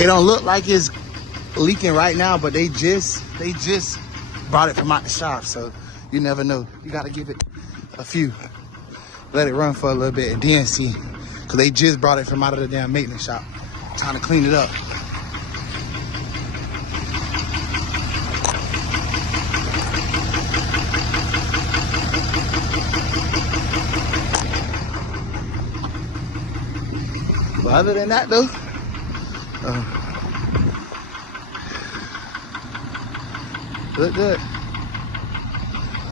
It don't look like it's leaking right now, but they just brought it from out the shop, so you never know. You gotta give it a few, let it run for a little bit, and then see, because they just brought it from out of the damn maintenance shop. Trying to clean it up. But other than that though, look good.